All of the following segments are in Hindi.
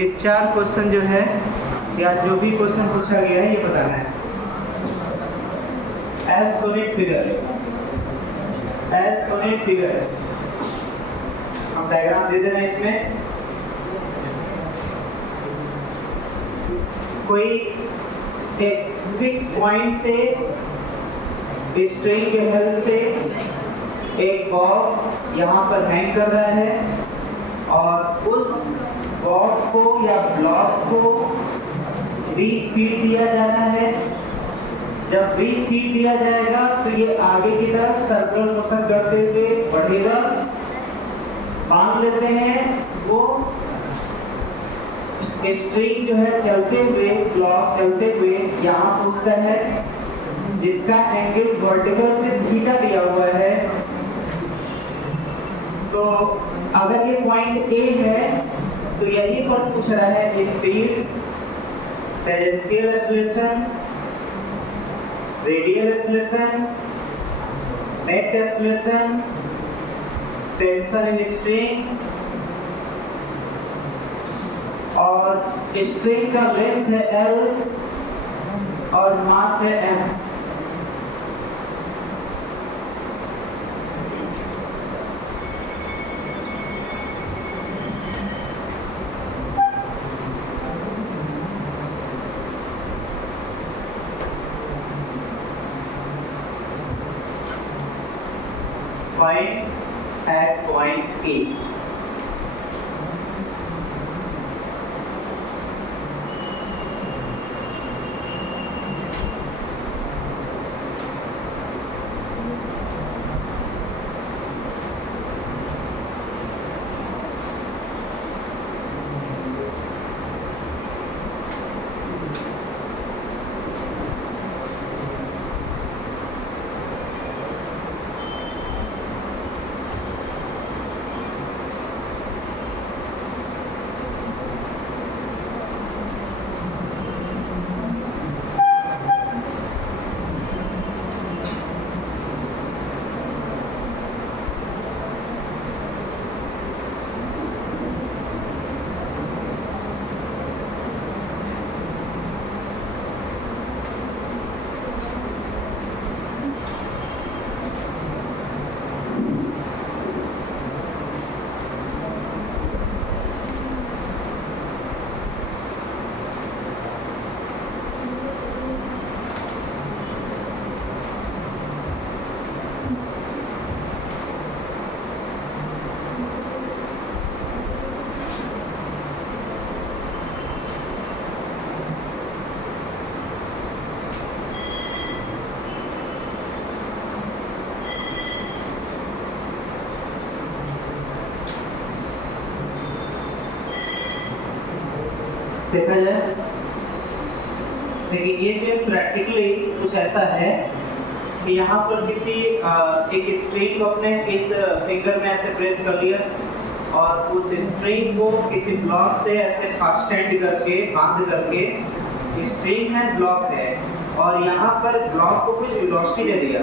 ये 4 क्वेश्चन जो है या जो भी क्वेश्चन पूछा गया है ये बताना है। As solid figure, as solid figure हम डायग्राम दे दे रहे हैं। इसमें कोई एक फिक्स पॉइंट से स्ट्रिंग के हेल्प से एक बॉब यहाँ पर हैंग कर रहा है और उस बॉब को या ब्लॉक को 20 फीट दिया जाना है। जब 20 फीट दिया जाएगा तो ये आगे की तरफ सर्कुलर मोशन करते हुए बढ़ेगा। मान लेते हैं वो स्ट्रिंग जो है चलते हुए, ब्लॉक चलते हुए यहाँ पहुँचता है, जिसका एंगल वर्टिकल से थीटा दिया हुआ है। तो अगर ये पॉइंट ए है तो यहीं पर पूछ रहा है speed, tangential acceleration, radial acceleration, net acceleration, tension in string और स्ट्रिंग का लेंथ है L और मास है M। Find at point A। देखा जाए, देखिए ये जो प्रैक्टिकली कुछ ऐसा है कि यहाँ पर किसी एक स्ट्रिंग को अपने इस फिंगर में ऐसे प्रेस कर लिया और उस स्ट्रिंग को किसी ब्लॉक से ऐसे फास्टेंड करके बांध करके, स्ट्रिंग है ब्लॉक है और यहाँ पर ब्लॉक को कुछ वेलोसिटी दे दिया।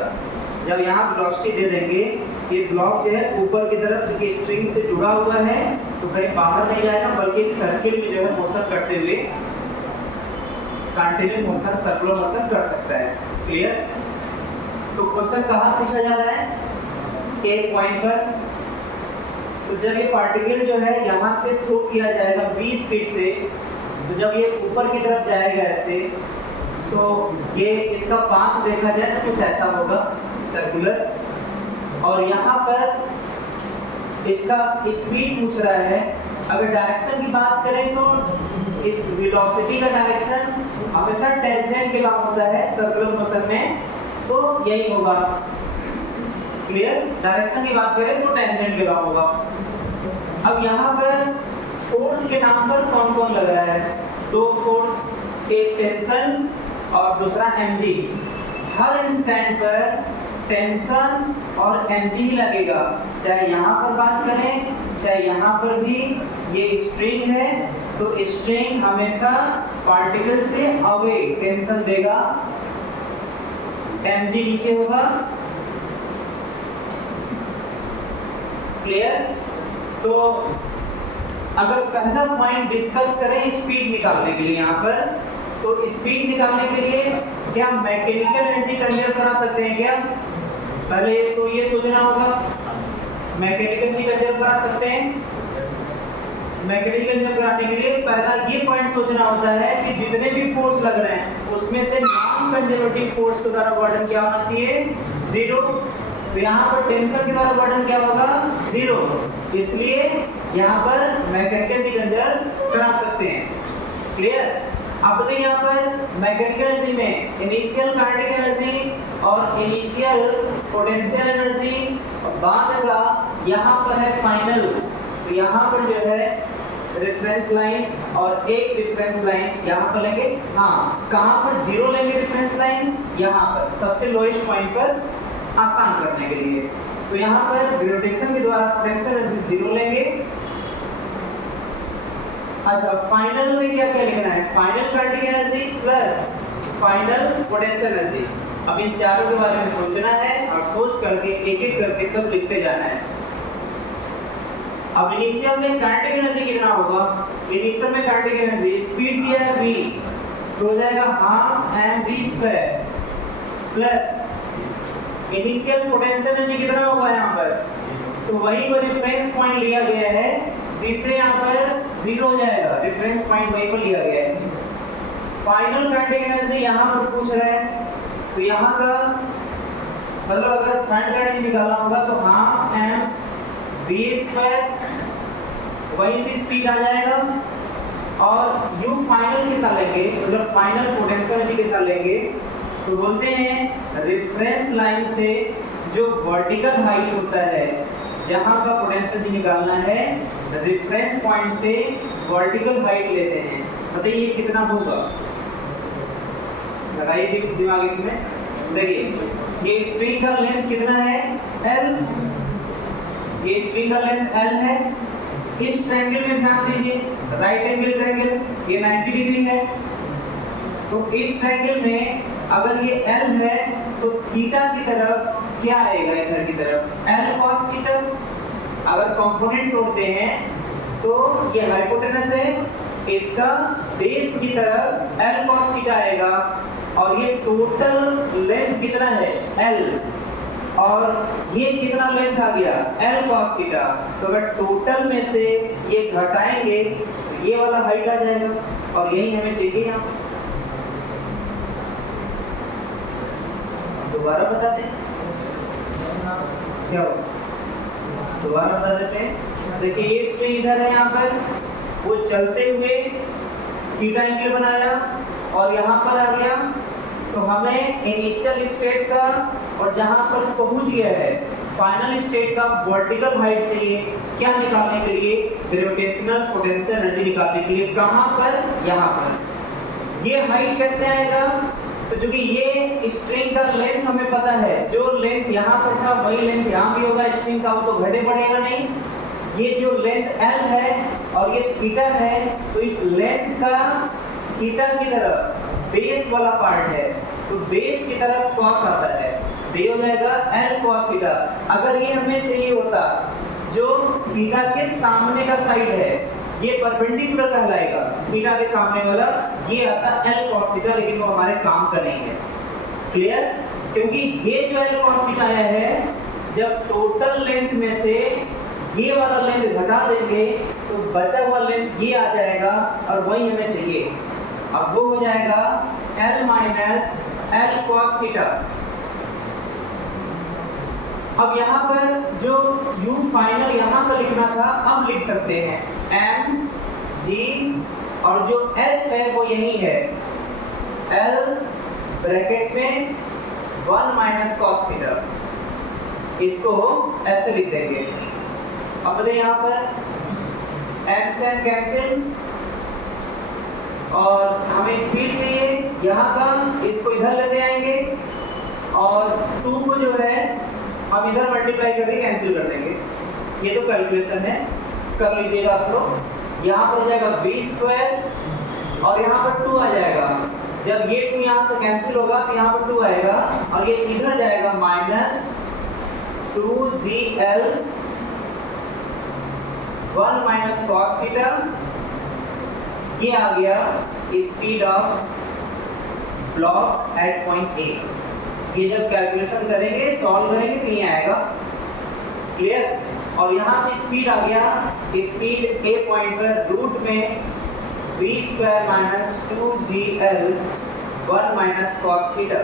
जब यहाँ वेलोसिटी दे देंगे ये ब्लॉक जो है ऊपर की तरफ जो कि स्ट्रिंग से जुड़ा हुआ है तो कहीं बाहर नहीं जाएगा बल्कि एक सर्किल में जो है मोशन करते हुए कंटिन्यू मोशन, सर्कुलर मोशन कर सकता है। क्लियर? तो क्वेश्चन कहाँ पूछा जा रहा है? एक पॉइंट पर। तो जब ये पार्टिकल जो है यहाँ से थ्रो किया जाएगा 20 फीट से, तो जब ये ऊपर की तरफ जाएगा ऐसे तो ये इसका पाथ देखा जाए तो कुछ ऐसा होगा सर्कुलर। और यहाँ पर इसका स्पीड पूछ रहा है। अगर डायरेक्शन की बात करें तो इस वेलोसिटी का डायरेक्शन हमेशा टेंजेंट के लॉ होता है सर्कुलर मोशन में, तो यही होगा। क्लियर? डायरेक्शन की बात करें तो टेंजेंट के लॉ होगा। अब यहाँ पर फोर्स के नाम पर कौन कौन लग रहा है? दो फोर्स, एक टेंशन और दूसरा mg। हर इंस्टेंट पर टेंशन और mg ही लगेगा, चाहे यहाँ पर बात करें चाहे यहाँ पर भी। ये स्ट्रिंग है तो स्ट्रिंग हमेशा पार्टिकल से अवे टेंशन देगा, mg नीचे होगा। क्लियर? तो अगर पहला पॉइंट डिस्कस करें स्पीड निकालने के लिए यहाँ पर, तो स्पीड निकालने के लिए क्या मैकेनिकल एनर्जी कंजर्व करा सकते हैं क्या? पहले तो ये सोचना होगा, मैकेनिकल एनर्जी कंजर्व करा सकते हैं। मैकेनिकल एनर्जी कराने के लिए पहला ये पॉइंट सोचना होता है कि जितने भी फोर्स लग रहे हैं उसमें से नॉन कंजर्वेटिव फोर्स के द्वारा बर्डन क्या होना चाहिए? जीरो। तो यहाँ पर टेंशन के द्वारा बर्डन क्या होगा? जीरो। इसलिए यहाँ पर मैकेनिकल एनर्जी कंजर्व करा सकते हैं। क्लियर? अब देखिए यहाँ पर मैकेनिकल एनर्जी में इनिशियल काइनेटिक एनर्जी और इनिशियल पोटेंशियल एनर्जी, बाद का यहाँ पर है फाइनल। तो यहाँ पर जो है रेफरेंस लाइन और एक रेफरेंस लाइन यहाँ पर लेंगे। हाँ, कहाँ पर जीरो लेंगे रेफरेंस लाइन? यहाँ पर सबसे लोएस्ट पॉइंट पर, आसान करने के लिए। तो यहाँ पर ग्रेविटेशन के द्वारा पोटेंशियल एनर्जी जीरो लेंगे। अच्छा, फाइनल में क्या क्या लिखना है? Final kinetic energy plus final potential energy. अब इन चारों के बारे में सोचना है और सोच करके एक एक करके सब लिखते जाना है। अब इनिशियल में काइनेटिक एनर्जी कितना होगा? इनिशियल में काइनेटिक एनर्जी, स्पीड दिया है v, तो हो जाएगा half mv² plus initial potential energy कितना होगा यहाँ पर? तो वहीं पर रेफरेंस पॉइंट लिया गया है, तीसरे यहाँ पर जीरो हो जाएगा, रेफरेंस पॉइंट वहीं पर लिया गया है। फाइनल काइनेटिक एनर्जी यहाँ पर पूछ रहा है, तो यहाँ का मतलब अगर फाइनल काइनेटिक निकालना होगा तो हाफ mv², वहीं से स्पीड आ जाएगा। और u फाइनल कितना लेंगे, मतलब फाइनल पोटेंशियल एनर्जी कितना लेंगे? तो बोलते हैं रेफरेंस लाइन से जो वर्टिकल हाइट होता है, जहां का पोटेंशियल एनर्जी निकालना है, रेफरेंस पॉइंट से वर्टिकल हाइट लेते हैं। बताइए कितना होगा? लगाइए दिमाग इसमें। देखिए ये स्ट्रिंग का लेंथ कितना है? L। ये स्ट्रिंग का लेंथ L है। इस ट्रायंगल में ध्यान दीजिए, राइट एंगल ट्रायंगल, ये 90 डिग्री है। तो इस ट्रायंगल में अगर ये L है तो थीटा की तरफ क्या आएगा? इधर की तरफ L cos थीटा। अगर कंपोनेंट तोड़ते हैं तो ये हाइपोटेनस है, इसका बेस की तरफ L cos थीटा आएगा। और ये टोटल लेंथ कितना है? L। और ये कितना लेंथ आ गया? L cos theta. तो अगर टोटल में से ये घटाएंगे तो ये वाला हाइट आ जाएगा, और यही हमें चाहिए यहाँ। दोबारा बता दें क्या हो? दोबारा बता देते हैं। देखिए ये स्ट्रिंग इधर है, यहाँ पर वो चलते हुए थीटा एंगल बनाया और यहाँ पर आ गया। तो हमें इनिशियल स्टेट का और जहाँ पर पहुँच गया है फाइनल स्टेट का वर्टिकल हाइट चाहिए। क्या निकालने के लिए? ग्रेविटेशनल पोटेंशियल एनर्जी निकालने के लिए। कहाँ पर? यहाँ पर। ये हाइट कैसे आएगा? तो क्योंकि ये स्ट्रिंग का लेंथ हमें पता है, जो लेंथ यहाँ पर था वही लेंथ यहाँ भी होगा स्ट्रिंग का, वो तो घटे बढ़ेगा नहीं। ये जो लेंथ L है और ये थीटा है, तो इस लेंथ का थीटा की तरफ बेस वाला पार्ट है, तो बेस की तरफ cos आता है, तो ये हो जाएगा L cos थीटा। अगर ये हमें चाहिए होता जो थीटा के सामने का साइड है, ये परपेंडिकुलर कहलाएगा, थीटा के सामने वाला ये आता L cos थीटा, लेकिन वो हमारे काम का नहीं है। क्लियर? क्योंकि ये जो L cos थीटा आया है, जब टोटल लेंथ में से ये वाला लेंथ घटा देंगे तो बचा हुआ लेंथ ये आ जाएगा, और वही हमें चाहिए। अब वो हो जाएगा L minus L cos theta. अब यहाँ पर जो u फाइनल यहाँ पर लिखना था, अब लिख सकते हैं m g, और जो h है वो यही है L ब्रैकेट में 1 माइनस cos थीटा। इसको ऐसे लिख देंगे। अब देखिए यहाँ पर m से m कैंसिल, और हमें स्पीड चाहिए यहाँ का, इसको इधर लेते आएंगे, और 2 को जो है हम इधर मल्टीप्लाई करके कैंसिल कर देंगे। ये तो कैलकुलेशन है, कर लीजिएगा आप लोग। यहाँ पर हो जाएगा v² और यहाँ पर 2 आ जाएगा। जब ये 2 यहाँ से कैंसिल होगा तो यहाँ पर 2 आएगा, और ये इधर जाएगा minus 2gl 1 minus cos theta, ये आ गया speed of block at point A. ये जब कैलकुलेशन करेंगे, सॉल्व करेंगे तो ये आएगा। क्लियर? और यहाँ से स्पीड आ गया, स्पीड ए पॉइंट पर रूट में v square minus 2gl 1 minus cos theta.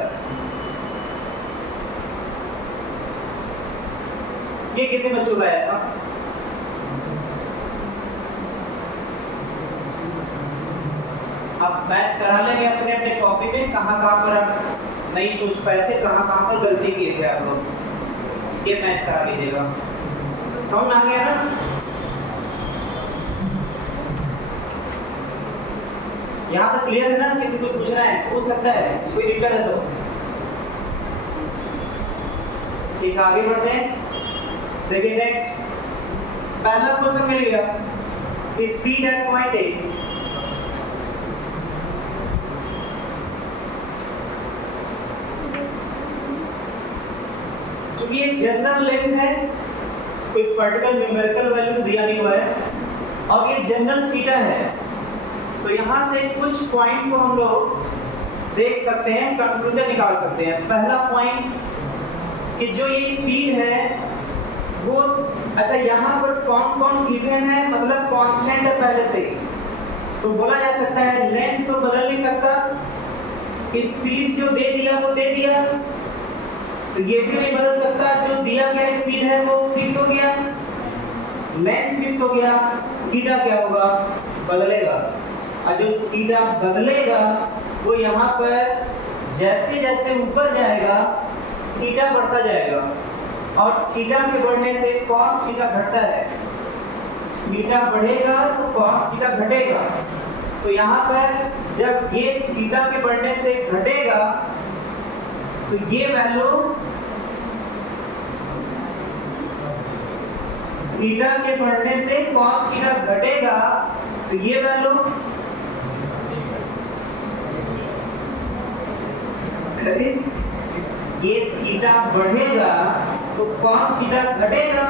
ये कितने बच्चों का आया था? अब मैच करा लेंगे अपने अपने कॉपी में, कहाँ पर आप नहीं सोच पाए थे, कहाँ पर गलती किए थे आप लोग, ये मैच करा लीजिएगा। समझ आ गया ना? यहाँ तक क्लियर है ना? किसी को पूछना है पूछ सकता है, कोई दिक्कत है तो। ठीक, आगे बढ़ते हैं। देखिए नेक्स्ट, पहला क्वेश्चन मिल गया, स्पीड एट पॉइंट ए। क्योंकि ये जनरल लेंथ है, कोई पर्टिकुलर न्यूमेरिकल वैल्यू दिया नहीं हुआ है, और ये जनरल थीटा है, तो यहाँ से कुछ पॉइंट को हम लोग देख सकते हैं, कंक्लूजन निकाल सकते हैं। पहला पॉइंट कि जो ये स्पीड है वो, अच्छा यहाँ पर कौन कौन गिवन है, मतलब कांस्टेंट है पहले से, तो बोला जा सकता है लेंथ तो बदल नहीं सकता, स्पीड जो दे दिया वो दे दिया, तो ये भी नहीं बदल सकता, जो दिया गया स्पीड है वो फिक्स हो गया, लेंथ फिक्स हो गया, थीटा क्या होगा, बदलेगा। और जो थीटा बदलेगा वो यहाँ पर जैसे जैसे ऊपर जाएगा थीटा बढ़ता जाएगा, और थीटा के बढ़ने से कॉस थीटा घटता है, थीटा बढ़ेगा तो कॉस थीटा घटेगा। तो यहाँ पर जब ये थीटा के बढ़ने से घटेगा तो ये वैल्यू थीटा के बढ़ने से कॉस थीटा घटेगा, तो ये वैल्यू ये थीटा बढ़ेगा तो कॉस थीटा घटेगा,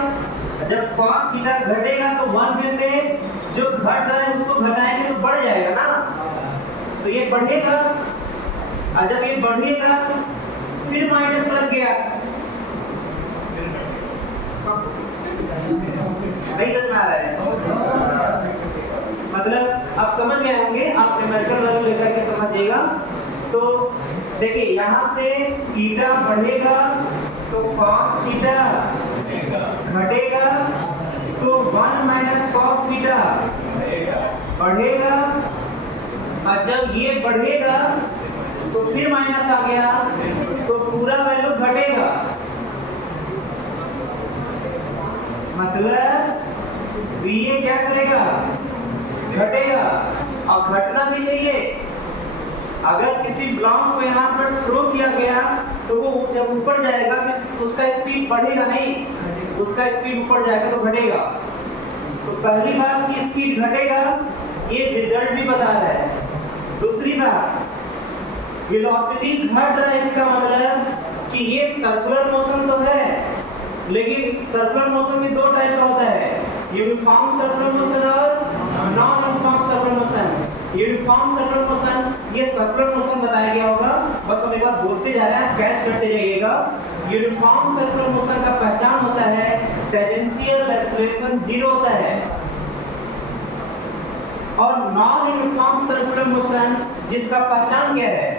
जब कॉस थीटा घटेगा तो 1 में से जो घट रहा है उसको घटाएंगे तो बढ़ जाएगा ना, तो ये बढ़ेगा, और जब ये बढ़ेगा तो फिर माइनस लग गया, नहीं समझ में आ रहा है? मतलब आप समझ गए होंगे, आप न्यूमेरिकल वैल्यू लेकर के समझिएगा। तो देखिए यहाँ से थीटा बढ़ेगा तो कॉस थीटा घटेगा, तो 1 माइनस कॉस थीटा बढ़ेगा, और जब ये बढ़ेगा तो फिर माइनस आ गया, तो पूरा वैल्यू घटेगा, मतलब VA क्या करेगा, घटेगा। और घटना भी चाहिए, अगर किसी ब्लॉक को यहाँ पर थ्रो किया गया तो वो जब ऊपर जाएगा तो उसका स्पीड बढ़ेगा नहीं, उसका स्पीड ऊपर जाएगा तो घटेगा। तो पहली बात की स्पीड घटेगा, ये रिजल्ट भी बता रहा है। दूसरी बात, वेलोसिटी घट रहा है, इसका मतलब कि ये सर्कुलर मोशन तो है, लेकिन सर्कुलर मोशन में दो टाइप का होता है, यूनिफॉर्म सर्कुलर मोशन और non uniform circular motion. Uniform circular motion, ये सर्कुलर मोशन बताया गया होगा, बस हम एक बार बोलते जा रहे हैं, कैच करते जाइएगा। यूनिफॉर्म सर्कुलर मोशन का पहचान होता है टेंजेंशियल एक्सेलरेशन 0 होता है, और नॉन यूनिफॉर्म सर्कुलर मोशन जिसका पहचान क्या है,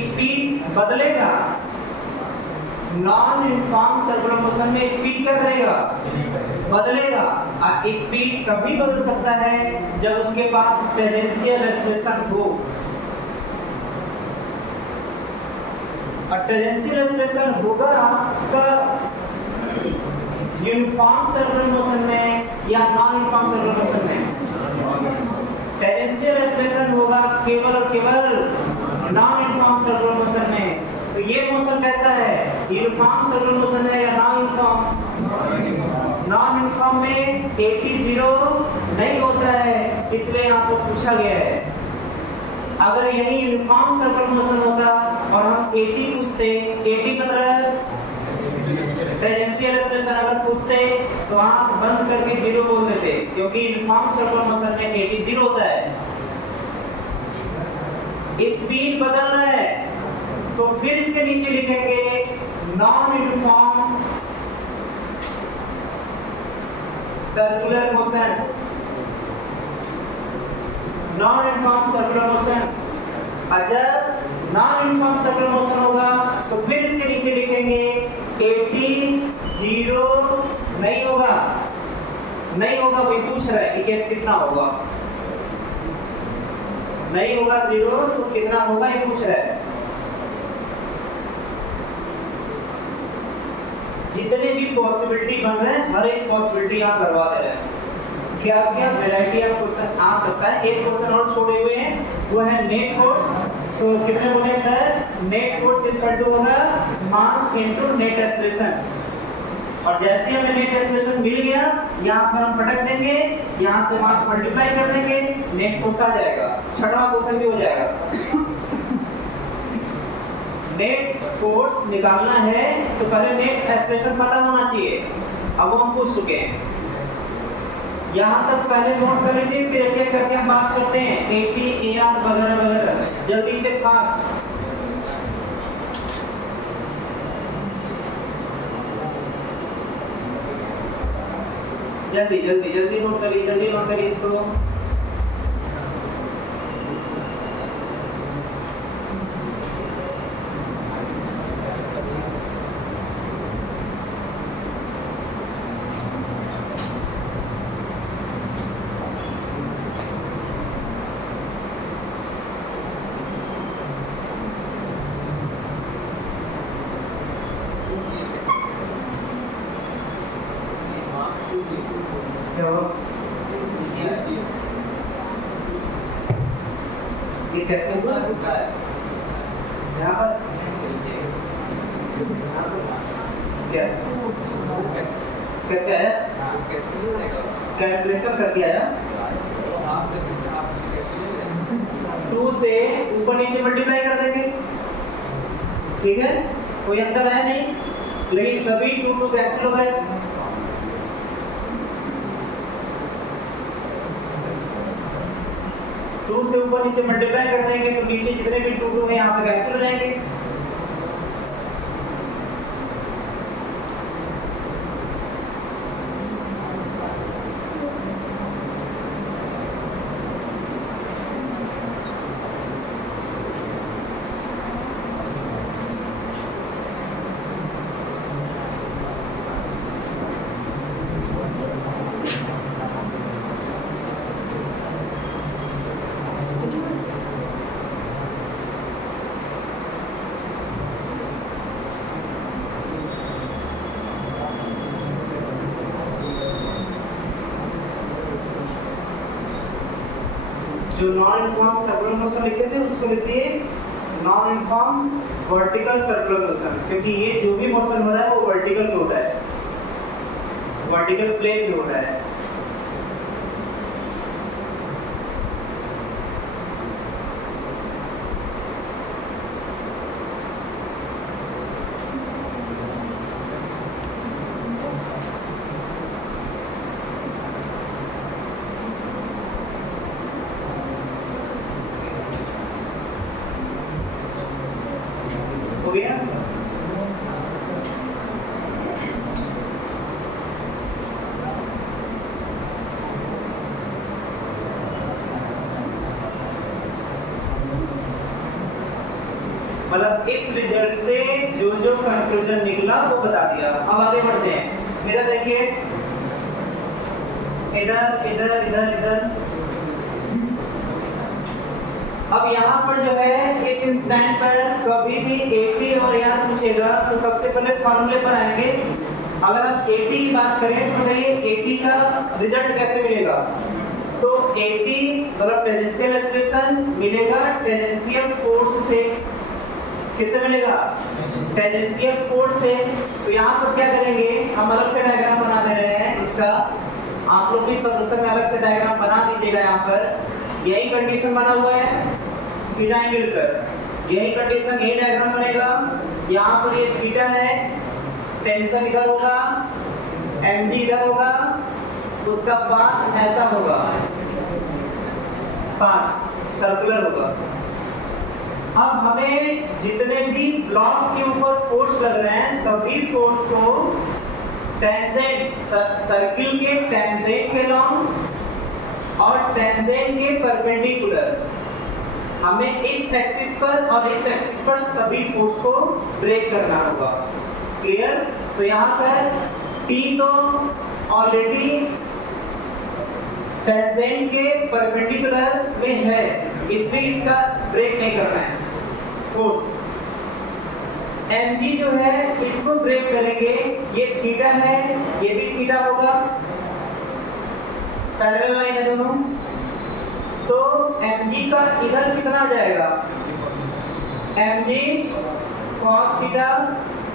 स्पीड बदलेगा। नॉन यूनिफॉर्म सर्कुलर मोशन में स्पीड क्या करेगा, बदलेगा। स्पीड कभी बदल सकता है जब उसके पास टेंजेंशियल एक्सेलरेशन हो, और टेंजेंशियल एक्सेलरेशन होगा तो यूनिफॉर्म सर्कुलर मोशन में या नॉन यूनिफॉर्म सर्कुलर मोशन में। टेंजेंशियल एक्सेलरेशन होगा केवल और केवल नॉन यूनिफॉर्म सर्कुलर मोशन में। तो ये मोशन कैसा है, यूनिफॉर्म सर्कुलर मोशन है या नॉन यूनिफॉर्म? नॉन यूनिफॉर्म में 80 नहीं होता है, इसलिए यहाँ पर पूछा गया है। अगर यही यूनिफॉर्म सर्कुलर मोशन होता और हम 80 पूछते, 80 मतलब टेंजेंशियल एक्सेलरेशन अगर पूछते तो आंख बंद करके 0 बोल देते, क्योंकि यूनिफॉर्म सर्कुलर मोशन में AT 0 होता है। स्पीड बदल रहा है तो फिर इसके नीचे लिखेंगे non uniform circular motion. Non uniform circular motion, अगर नॉन यूनिफॉर्म सर्कुलर मोशन होगा तो फिर इसके नीचे लिखेंगे AT 0 नहीं होगा। नहीं होगा, वही पूछ रहा है कि कितना होगा। नहीं होगा 0 तो कितना होगा ये पूछ रहा है। जितने भी पॉसिबिलिटी बन रहे हैं हर एक पॉसिबिलिटी आप करवा दे रहे हैं। क्या क्या वैरायटी ऑफ क्वेश्चन आ सकता है। एक क्वेश्चन और छोड़े हुए हैं, वो है नेट फोर्स। तो कितने बोले sir? Net force equal to होगा मास इनटू नेट एक्सेलरेशन। और जैसे हमें नेट एक्सेलरेशन मिल गया, यहाँ पर हम पटक देंगे, यहाँ से मास मल्टीप्लाई कर देंगे, नेट फोर्स आ जाएगा। छठवां क्वेश्चन भी हो जाएगा। नेट फोर्स निकालना है तो पहले नेट एक्सेलरेशन पता होना चाहिए। अब वो हम पूछ चुके हैं, यहाँ तक पहले नोट कर लीजिए, फिर एक एक करके हम बात करते हैं। AT, AR वगैरह वगैरह जल्दी से फास्ट। जल्दी जल्दी जल्दी नोट करिए, जल्दी नोट करिए इसको। ये कैसे हुआ? यहाँ पर क्या कैसे आया? कैलकुलेशन करके आया। 2 से ऊपर नीचे मल्टीप्लाई कर देंगे, ठीक है? कोई अंतर है नहीं, लेकिन सभी 2 कैंसिल हो गए। टू से ऊपर नीचे मल्टीप्लाई कर देंगे तो नीचे जितने भी 2 है यहाँ पे कैंसिल हो जाएंगे। जो नॉन यूनिफॉर्म सर्कुलर मोशन लिखे थे उसको लिख दिए non uniform vertical circular motion, क्योंकि ये जो भी मोशन हो रहा है वो वर्टिकल पे हो रहा है, वर्टिकल प्लेन पे हो रहा है। हो गया? मतलब इस रिजल्ट से जो जो कंक्लूजन निकला वो बता दिया। अब आगे बढ़ते हैं। इधर देखिए, इधर इधर इधर इधर। अब यहाँ पर जो है इस इंस्टेंट पर कभी भी AT और AR पूछेगा तो सबसे पहले फॉर्मूले पर आएंगे। अगर हम AT की बात करें तो बताइए AT का रिजल्ट कैसे मिलेगा? तो AT मतलब टेंजेंशियल एक्सेलरेशन मिलेगा टेंजेंशियल फोर्स से। किससे मिलेगा? टेंजेंशियल फोर्स से। तो यहाँ पर क्या करेंगे, हम अलग से डायग्राम बना दे रहे हैं इसका। आप लोग भी सॉल्यूशन में अलग से डायग्राम बना दीजिएगा। यहाँ पर यही कंडीशन बना हुआ है थीटा एंगल पर, यही कंडीशन, यही डायग्राम बनेगा। यहाँ पर ये थीटा है, टेंशन इधर होगा, mg इधर होगा, उसका पाथ ऐसा होगा, पाथ सर्कुलर होगा। अब हमें जितने भी ब्लॉक के ऊपर फोर्स लग रहे हैं सभी फोर्स को टेंजेंट सर्किल के टेंजेंट के लॉन्ग और टेंजेंट के परपेंडिकुलर हमें इस एक्सिस पर और इस एक्सिस पर सभी फोर्स को ब्रेक करना होगा। क्लियर? तो यहाँ पर P तो ऑलरेडी टेंजेंट के परपेंडिकुलर में है, इसलिए इसका ब्रेक नहीं करना है फोर्स। mg जो है इसको ब्रेक करेंगे, ये थीटा है, ये भी थीटा होगा, पैरेलल लाइन है दोनों। तो mg का इधर कितना जाएगा, mg cos थीटा,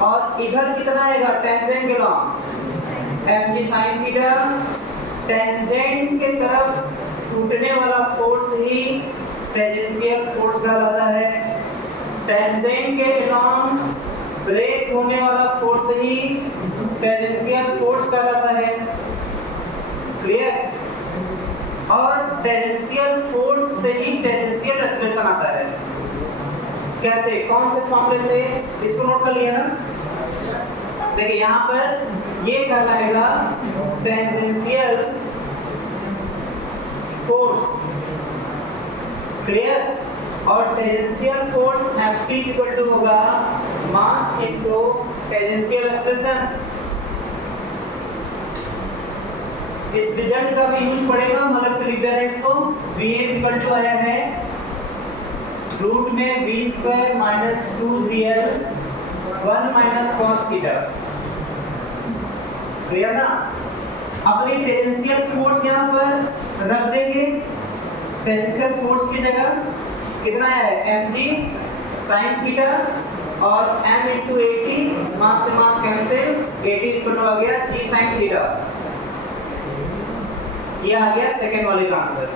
और इधर कितना आएगा टेंजेंट के long mg sin theta. Tangent के तरफ टूटने वाला फोर्स ही टेंजेंशियल फोर्स कहलाता है, टेंजेंट के लॉन्ग ब्रेक होने वाला फोर्स ही टेंजेंशियल फोर्स कहलाता है। क्लियर? और टेंजेंशियल फोर्स से ही टेंजेंशियल एक्सप्रेशन आता है। कैसे, कौन से फॉर्मूले से, इसको नोट कर लिया ना। देखिए यहाँ पर ये कहलाएगा टेंजेंशियल फोर्स। क्लियर? और tangential force Ft equal to होगा मास इनटू टेंजेंशियल एक्सप्रेशन। इस रिजल्ट का भी यूज पड़ेगा, मतलब से लिख दे रहे हैं इसको। Va इक्वल टू आया है रूट में v square minus 2gl 1 minus cos theta. Clear ना? अपनी टेंजेंशियल फोर्स यहाँ पर रख देंगे, टेंजेंशियल फोर्स की जगह कितना है mg sin थीटा और m into 80, मास से मास कैंसिल, 80 इक्वल टू आ गया g sin थीटा। ये आ गया सेकंड वाले का आंसर।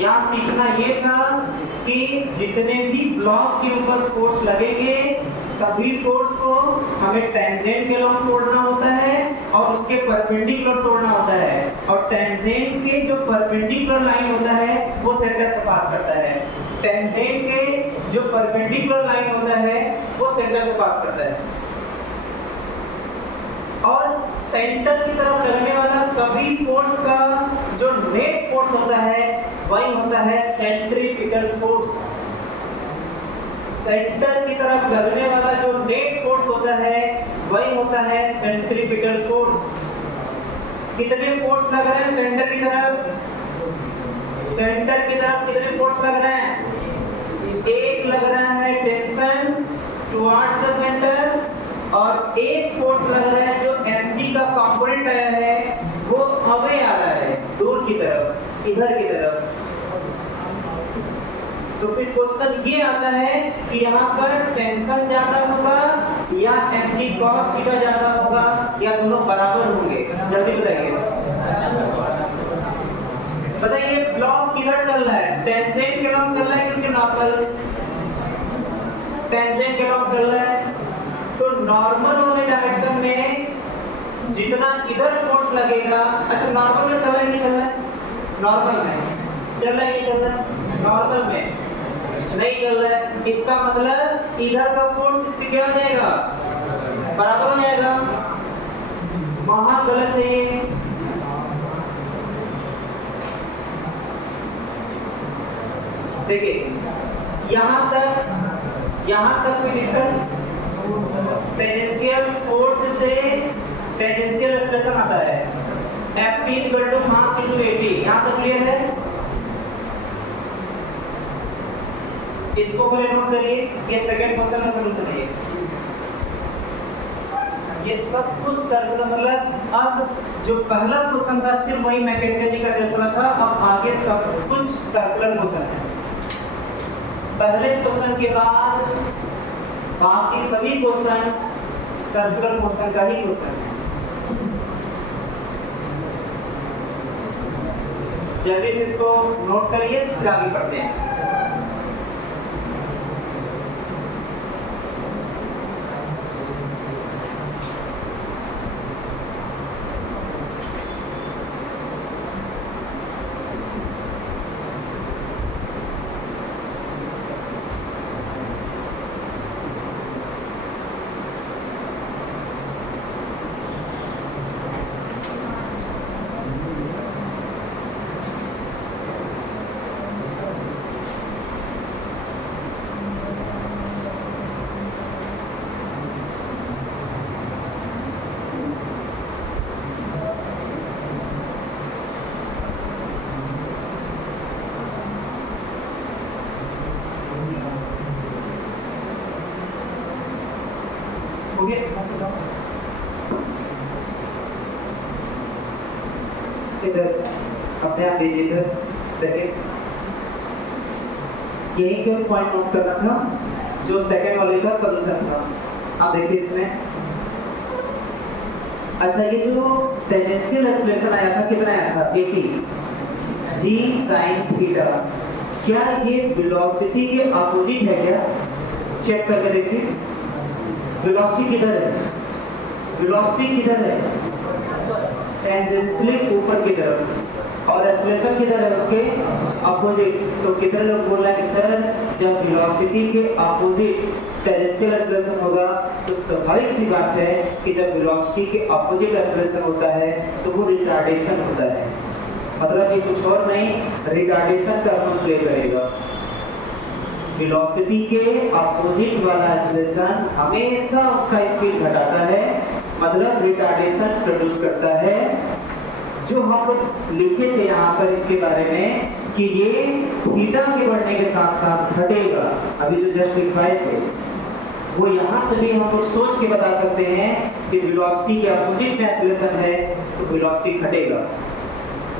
यहाँ सीखना ये था कि जितने भी ब्लॉक के ऊपर फोर्स लगेंगे सभी फोर्स को हमें टेंजेंट के लॉन्ग तोड़ना होता है और उसके परपेंडिकुलर तोड़ना होता है, और टेंजेंट के जो परपेंडिकुलर लाइन होता है वो सेंटर से पास करता है, टेंजेंट के जो परपेंडिकुलर लाइन होता है वो सेंटर से पास करता है। और सेंटर की तरफ लगने वाला सभी फोर्स का जो नेट फोर्स होता है वही होता है सेंट्रीपिटल फोर्स। सेंटर की तरफ लगने वाला जो नेट फोर्स होता है वही होता है सेंट्रीपिटल फोर्स। कितने फोर्स लग रहे हैं सेंटर की तरफ? सेंटर की तरफ कितने फोर्स लग रहे हैं? एक लग रहा है टेंशन टुवर्ड्स द सेंटर, और एक फोर्स लग रहा है जो mg का कंपोनेंट आया है वो अवे आ रहा है, दूर की तरफ, इधर की तरफ। तो फिर क्वेश्चन ये आता है कि यहाँ पर टेंशन ज्यादा होगा या mg cos थीटा ज्यादा होगा या दोनों बराबर होंगे? जल्दी बताइए। बताइए ब्लॉक किधर चल रहा है, टेंजेंट के लॉन्ग चल रहा है कि उसके नॉर्मल? टेंजेंट के लॉन्ग चल रहा है, तो नॉर्मल वाले डायरेक्शन में जितना इधर फोर्स लगेगा, अच्छा नॉर्मल में चल रहा है नहीं चल रहा है? नॉर्मल में चल रहा है नहीं चल रहा है? नॉर्मल में नहीं चल रहा है, इसका मतलब इधर का फोर्स इसके क्या हो जाएगा? बराबर हो जाएगा। वहां गलत है ये। देखिए यहाँ तक कोई दिक्कत? टेंजेंशियल फोर्स से टेंजेंशियल एक्सप्रेशन आता है Ft equal to mass into 80। यहाँ तक क्लियर है? इसको पहले नोट करिए, ये सेकंड क्वेश्चन का सॉल्यूशन है। ये सब कुछ सर्कुलर, मतलब अब जो पहला क्वेश्चन था सिर्फ वही मैकेनिकली का क्वेश्चन था, अब आगे सब कुछ सर्कुलर क्वेश्चन है। पहले क्वेश्चन के बाद बाकी सभी क्वेश्चन सर्कुलर क्वेश्चन का ही क्वेश्चन है। जल्दी से इसको नोट करिए, फिर आगे बढ़ते हैं। हो गया? इधर अब ध्यान दीजिए, इधर देखिए, यही क्यों पॉइंट नोट करना था जो सेकंड वाले का सॉल्यूशन था। अब देखिए इसमें, अच्छा ये जो टेंजेंशियल एक्सप्रेशन आया था कितना आया था? 80 जी साइन थीटा, क्या ये वेलोसिटी के अपोजिट है क्या? चेक करके देखिए, वेलोसिटी किधर है? वेलोसिटी किधर है? टेंजेंशियली ऊपर की तरफ, और एक्सेलरेशन किधर है? उसके अपोजिट। तो कितने लोग बोल रहे हैं कि सर जब वेलोसिटी के अपोजिट टेंजेंशियल एक्सेलरेशन होगा तो स्वाभाविक सी बात है कि जब वेलोसिटी के अपोजिट एक्सेलरेशन होता है तो वो रिटार्डेशन होता है। मतलब ये कुछ और नहीं, रिटार्डेशन का रोल प्ले करेगा। वेलोसिटी के अपोजिट वाला एक्सेलरेशन हमेशा उसका स्पीड घटाता है, मतलब रिटार्डेशन प्रोड्यूस करता है। जो हम लोग लिखे थे यहाँ पर इसके बारे में कि ये थीटा के बढ़ने के साथ साथ घटेगा, अभी जो जस्ट लिखवाए थे वो यहाँ से भी हम लोग सोच के बता सकते हैं कि वेलोसिटी के अपोजिट में एक्सेलरेशन है तो वेलोसिटी घटेगा,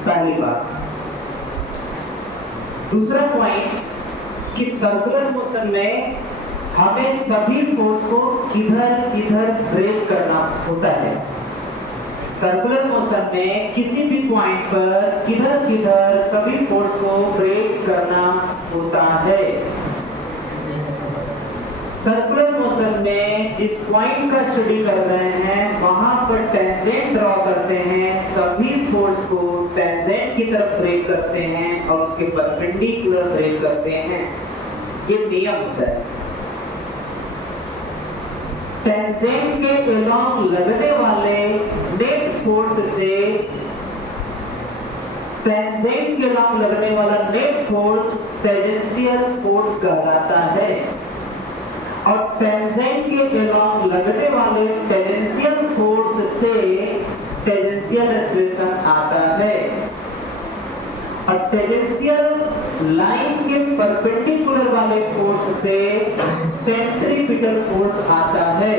पहली बात। दूसरा पॉइंट कि सर्कुलर मोशन में हमें सभी फोर्स को किधर किधर ब्रेक करना होता है। सर्कुलर मोशन में किसी भी पॉइंट पर किधर किधर सभी फोर्स को ब्रेक करना होता है। सर्कुलर मोशन में जिस पॉइंट का स्टडी कर रहे हैं वहां पर टेंजेंट ड्रॉ करते हैं, सभी फोर्स को टेंजेंट की तरफ ब्रेक करते हैं और उसके परपेंडिकुलर ब्रेक करते हैं। ये नियम होता है। टेंजेंट के अलोंग लगने वाले नेट फोर्स से, टेंजेंट के अलोंग लगने वाला नेट फोर्स टेंजेंशियल फोर्स कहलाता है, और टेंजेंट के अलोंग लगने वाले टेंजेंशियल फोर्स से टेंजेंशियल एक्सेलरेशन आता है, और टेंजेंशियल लाइन के परपेंडिकुलर वाले फोर्स से सेंट्रीपिटल फोर्स आता है।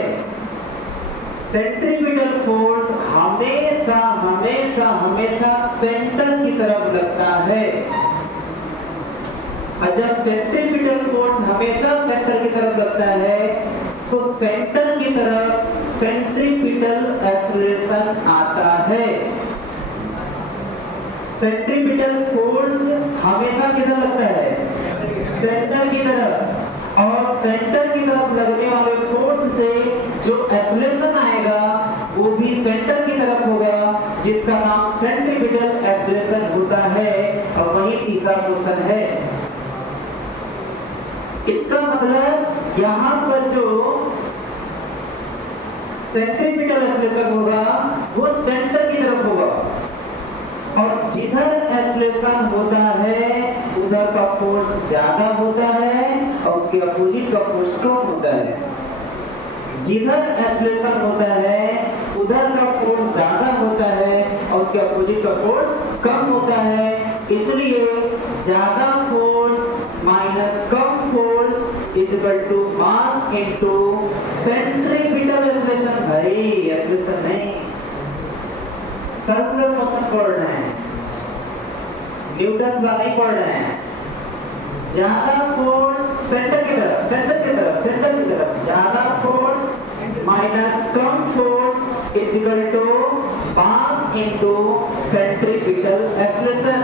सेंट्रीपिटल फोर्स हमेशा हमेशा हमेशा सेंटर की तरफ लगता है, और जब सेंट्रीपिटल फोर्स हमेशा सेंटर की तरफ लगता है तो सेंटर की तरफ सेंट्रीपिटल एक्सेलरेशन आता है। सेंट्रीपिटल फोर्स हमेशा किधर लगता है? सेंटर की तरफ, और सेंटर की तरफ लगने वाले फोर्स से जो एक्सेलरेशन आएगा वो भी सेंटर की तरफ होगा, जिसका नाम सेंट्रीपिटल एक्सेलरेशन होता है, और वही तीसरा क्वेश्चन है। इसका मतलब यहाँ पर जो सेंट्रीपिटल एक्सेलरेशन होगा वो सेंटर की तरफ होगा, और जिधर एक्सेलरेशन होता है उधर का फोर्स ज्यादा होता है और उसके अपोजिट का फोर्स कम होता है। जिधर एक्सेलरेशन होता है उधर का फोर्स ज्यादा होता है और उसके अपोजिट का फोर्स कम होता है। इसलिए ज्यादा फोर्स माइनस कम force is equal to mass into centripetal acceleration. भाई एक्सेलरेशन नहीं, सर्कुलर मोशन पढ़ रहे हैं, न्यूटन्स लॉ नहीं पढ़ रहे हैं। ज्यादा फोर्स सेंटर की तरफ, सेंटर की तरफ, सेंटर की तरफ, ज्यादा फोर्स माइनस कम force is equal to mass into centripetal acceleration,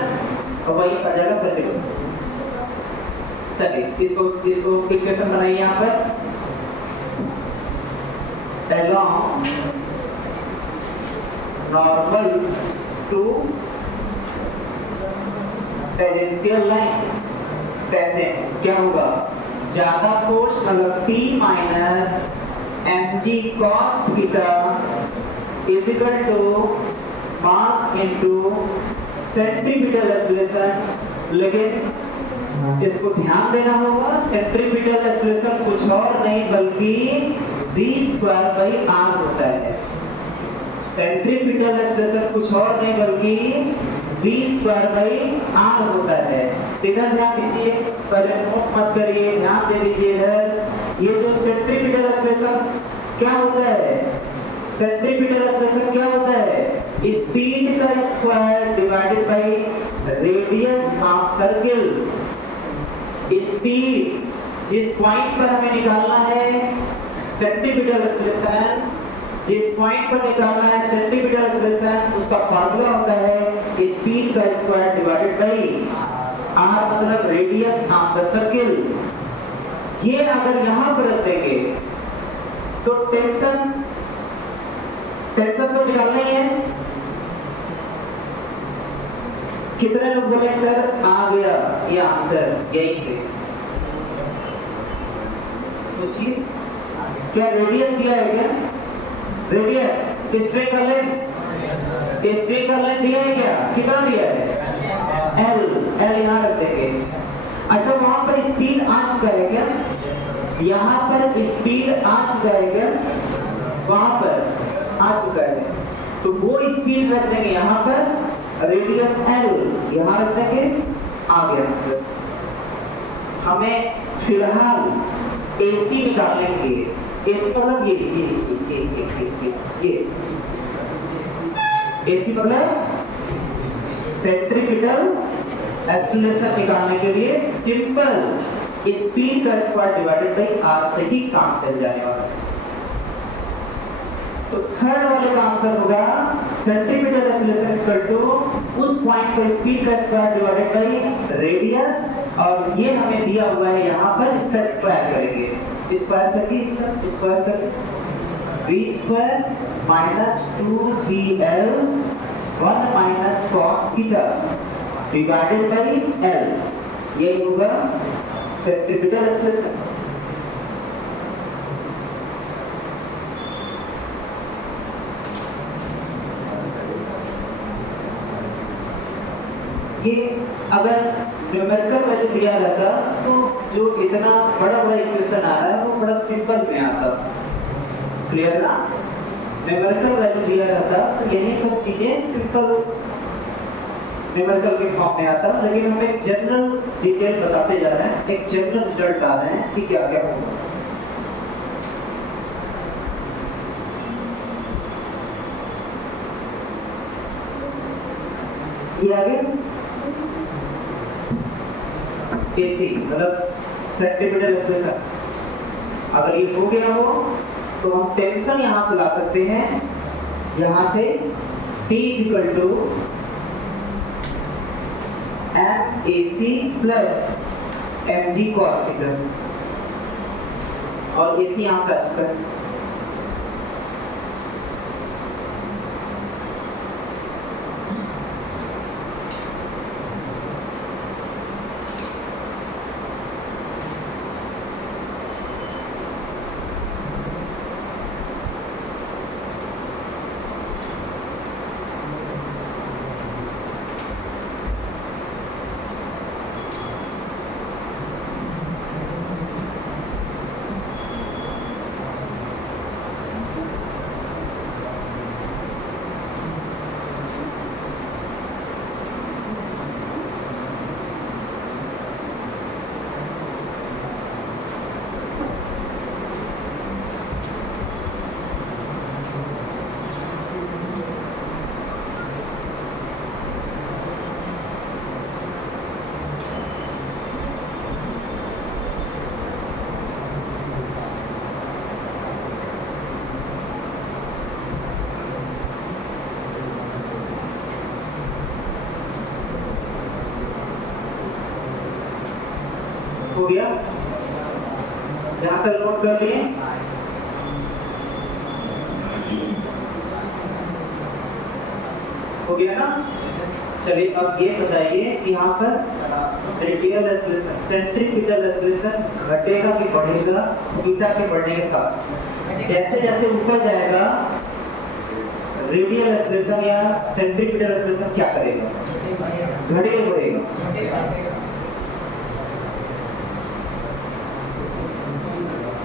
और वही आ जाएगा सेंट्रीपिटल। चलिए इसको इक्वेशन बनाइए यहाँ पर। along normal to tangential line, tangent क्या होगा? ज्यादा फोर्स मतलब P minus mg cos theta is equal to mass into centripetal acceleration. लेकिन इसको ध्यान देना होगा, सेंट्रीपिटल एक्सेलरेशन कुछ और नहीं बल्कि v²/r होता है। सेंट्रीपिटल एक्सेलरेशन कुछ और नहीं बल्कि v²/r होता है। इधर ध्यान दीजिए, पहले नोट मत करिए, ध्यान दे दीजिए इधर। ये जो सेंट्रीपिटल एक्सेलरेशन क्या होता है? सेंट्रीपिटल एक्सेलरेशन क्या होता है? स्पीड का square divided by radius of circle. Speed जिस पॉइंट पर हमें निकालना है सेंट्रीपिटल एक्सेलरेशन, जिस पॉइंट पर निकालना है सेंट्रीपिटल एक्सेलरेशन, उसका फार्मूला होता है स्पीड का स्क्वायर डिवाइडेड बाय आर, मतलब रेडियस ऑफ द सर्किल। ये अगर यहां पर रख देंगे तो टेंशन तो निकालना ही है। कितने लोग बोले सर आ गया ये आंसर यही से? सोचिए, क्या रेडियस दिया है? क्या रेडियस स्ट्रेट कर ले, स्ट्रेट कर ले, दिया है क्या? कितना दिया है? एल यहाँ रख देंगे। अच्छा, वहां पर स्पीड आ चुका है क्या? यहाँ पर स्पीड आ चुका है क्या? वहां पर आ चुका है, तो वो स्पीड रख देंगे यहाँ पर, रेडियस एल यहाँ रख देंगे, आ गया आंसर। हमें फिलहाल एसी निकालेंगे। एसी मतलब ये एसी मतलब सेंट्रीपिटल एक्सेलरेशन निकालने के लिए सिंपल स्पीड का स्क्वायर डिवाइडेड बाय आर से ही काम चल जाने वाला है। तो थर्ड वाले का आंसर होगा सेंट्रीपिटल एक्सेलरेशन इक्वल टू उस पॉइंट पर स्पीड का स्क्वायर डिवाइडेड बाय रेडियस, और ये हमें दिया हुआ है यहाँ पर, इसका स्क्वायर करेंगे। स्क्वायर करके इसका स्क्वायर करके b square minus 2gl 1 minus cos theta divided by l, ये होगा सेंट्रीपिटल एक्सेलरेशन। ये अगर न्यूमेरिकल वैल्यू दिया जाता तो जो इतना बड़ा इक्वेशन आ रहा है वो बड़ा सिंपल में आता। क्लियर ना? न्यूमेरिकल वैल्यू दिया जाता तो यही सब चीजें सिंपल न्यूमेरिकल के फॉर्म में आता, लेकिन हम एक जनरल डिटेल बताते जा रहे हैं, एक जनरल रिजल्ट आ रहे हैं कि क्या क्या होगा। ये आगे एसी मतलब सेंट्रीपिटल एक्सेलरेशन अगर ये हो गया हो तो हम टेंशन यहां से ला सकते हैं, यहां से T equal to MAC plus mg cos theta, और AC यहां से आ चुका है। हो गया, यहां तक नोट कर लिए। हो गया ना? चलिए अब ये बताइए कि यहाँ पर रेडियल एक्सेलरेशन सेंट्रीपिटल एक्सेलरेशन घटेगा कि बढ़ेगा थीटा के बढ़ने के साथ? जैसे जैसे ऊपर जाएगा रेडियल एक्सेलरेशन या सेंट्रीपिटल एक्सेलरेशन क्या करेगा? घटेगा बढ़ेगा?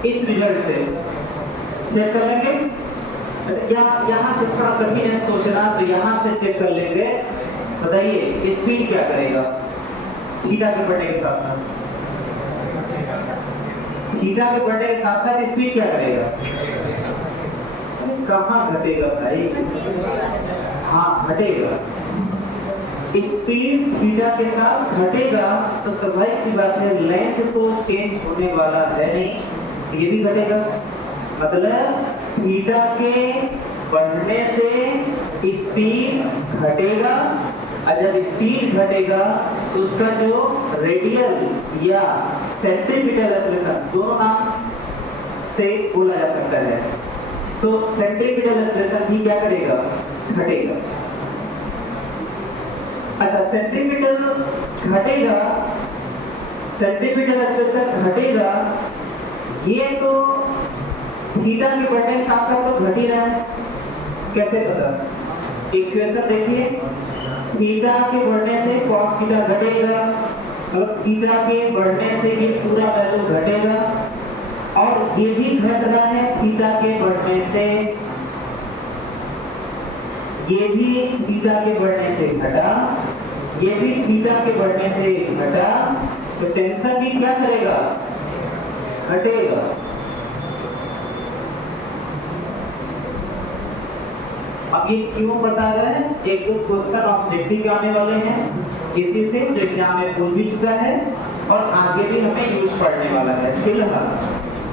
इस रिजल्ट से चेक कर लेंगे, या यहाँ से थोड़ा कठिन है सोचना तो यहाँ से चेक कर लेंगे। बताइए स्पीड क्या करेगा थीटा के बढ़ने के साथ साथ? थीटा के बढ़ने के साथ साथ स्पीड क्या करेगा? कहाँ घटेगा भाई? हाँ घटेगा, स्पीड थीटा के साथ घटेगा, तो स्वाभाविक सी बात है लेंथ तो चेंज होने वाला है नहीं, ये भी घटेगा। मतलब थीटा के बढ़ने से स्पीड घटेगा, और जब स्पीड घटेगा तो उसका जो रेडियल या सेंट्रीपिटल एक्सेलरेशन दोनों नाम से बोला जा सकता है, तो सेंट्रीपिटल एक्सेलरेशन भी क्या करेगा? घटेगा। अच्छा, सेंट्रीपिटल घटेगा, सेंट्रीपिटल एक्सेलरेशन घटेगा, ये तो थीटा के बढ़ने के साथ साथ तो घट ही रहा है। कैसे पता? इक्वेशन देखिए, थीटा के बढ़ने से cos थीटा घटेगा, मतलब थीटा के बढ़ने से ये पूरा वैल्यू घटेगा, और ये भी घट रहा है थीटा के बढ़ने से, ये भी थीटा के बढ़ने से घटा, ये भी थीटा के बढ़ने से घटा, तो टेंशन भी क्या करेगा? घटेगा। अब ये क्यों बता रहे हैं? एक दो क्वेश्चन ऑब्जेक्टिव के आने वाले हैं इसी से, जो एग्जाम में पूछ भी चुका है और आगे भी हमें यूज पढ़ने वाला है। फिलहाल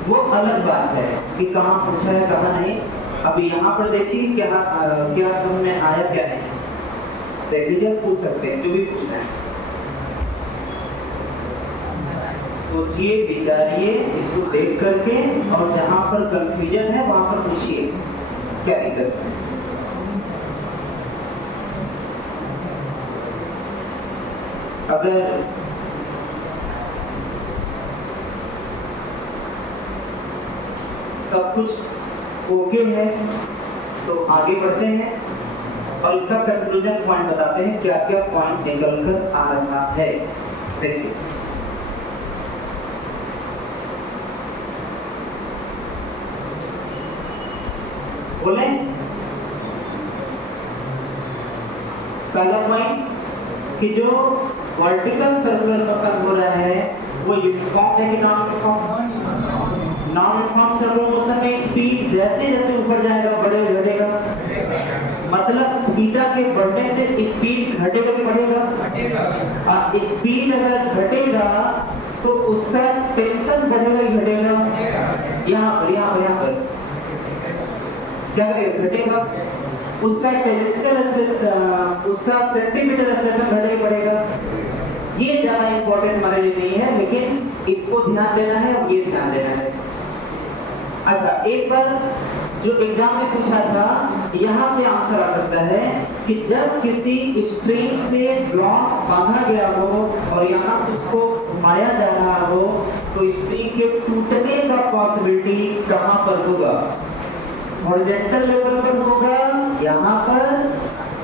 वो अलग बात है कि कहाँ पूछा है कहाँ नहीं। अभी यहाँ पर देखिए क्या समझ में आया क्या नहीं, देख लीजिए, पूछ सकते हैं जो भी पूछना है। सोचिए, विचारिए इसको देख करके, और जहाँ पर कंफ्यूजन है वहां पर पूछिए क्या दिक्कत है। अगर सब कुछ ओके है तो आगे बढ़ते हैं और इसका कंक्लूजन पॉइंट बताते हैं, क्या क्या पॉइंट निकल कर आ रहा है। देखिए, बोले पहला पॉइंट कि जो वर्टिकल सर्कुलर मोशन हो रहा है वो यूनिफॉर्म है कि non uniform? Non uniform circular motion में स्पीड जैसे जैसे ऊपर जाएगा बढ़ेगा घटेगा, मतलब थीटा के बढ़ने से स्पीड घटेगा कि बढ़ेगा? स्पीड अगर घटेगा तो उसका टेंशन बढ़ेगा कि घटेगा? यहाँ पर क्या करेगा? घटेगा। उसका टेंशन उसका सेंटीमीटर एक्सेलरेशन घटेगा बढ़ेगा। ये ज्यादा इंपॉर्टेंट हमारे लिए नहीं है, लेकिन इसको ध्यान देना है और ये ध्यान देना है। अच्छा, एक बार जो एग्जाम में पूछा था, यहाँ से आंसर आ सकता है कि जब किसी स्ट्रिंग से ब्लॉक बांधा गया हो और यहाँ से उसको घुमाया जा रहा हो तो स्ट्रिंग के टूटने का पॉसिबिलिटी कहाँ पर होगा? हॉरिजॉन्टल लेवल पर होगा यहाँ पर,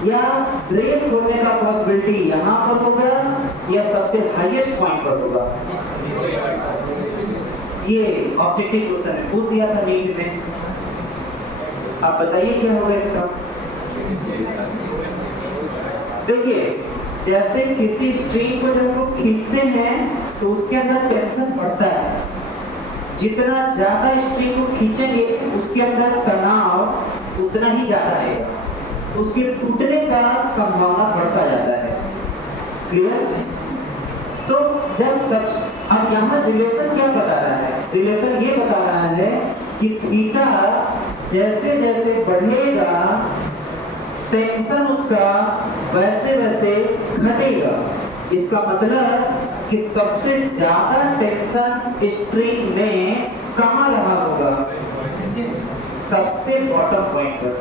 या ब्रेक होने का पॉसिबिलिटी यहाँ पर होगा, या सबसे हाईएस्ट पॉइंट पर होगा? ये ऑब्जेक्टिव क्वेश्चन है, पूछ दिया था नीट में। आप बताइए क्या होगा इसका? देखिए, जैसे किसी स्ट्रिंग को जब हम खींचते हैं तो उसके अंदर टेंशन बढ़ता है, जितना ज्यादा स्ट्रिंग को खींचेंगे उसके अंदर तनाव उतना ही ज्यादा रहेगा, उसके टूटने का संभावना बढ़ता जाता है। क्लियर? तो जब सब, अब यहाँ रिलेशन क्या बता रहा है? रिलेशन ये बता रहा है कि थीटा जैसे जैसे बढ़ेगा टेंशन उसका वैसे वैसे घटेगा। इसका मतलब कि सबसे ज्यादा टेंशन स्ट्रिंग में कहाँ रहा होगा? सबसे बॉटम पॉइंट पर।